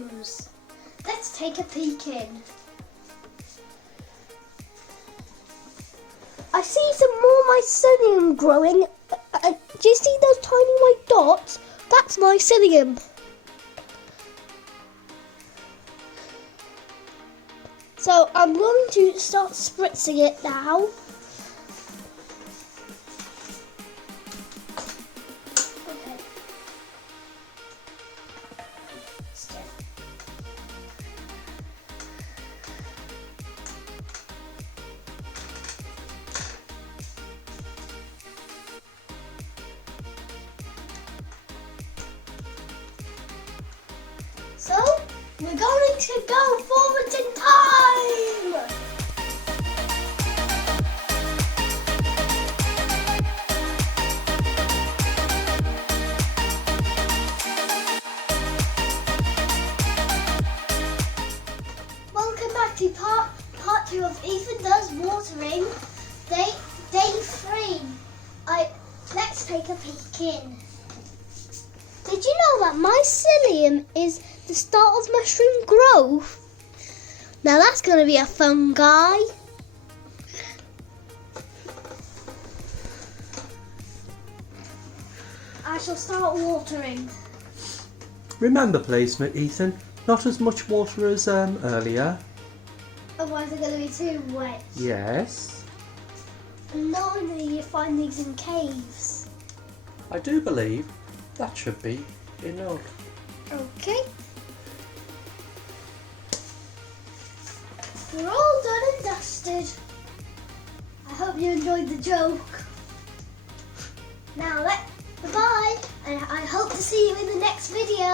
mushrooms. Let's take a peek in. I see some more mycelium growing. Do you see those tiny white dots? That's mycelium. So I'm going to start spritzing it now. Okay. So we're going to go forward in time. Welcome back to part 2 of Ethan Does Watering, day 3. Let's take a peek in. Did you know that mycelium is the start of mushroom growth? Now that's going to be a fun guy. I shall start watering. Remember please, Ethan, not as much water as earlier. Otherwise they're going to be too wet. Yes. Normally you find these in caves. I do believe that should be enough. Okay. We're all done and dusted. I hope you enjoyed the joke. Now goodbye, and I hope to see you in the next video.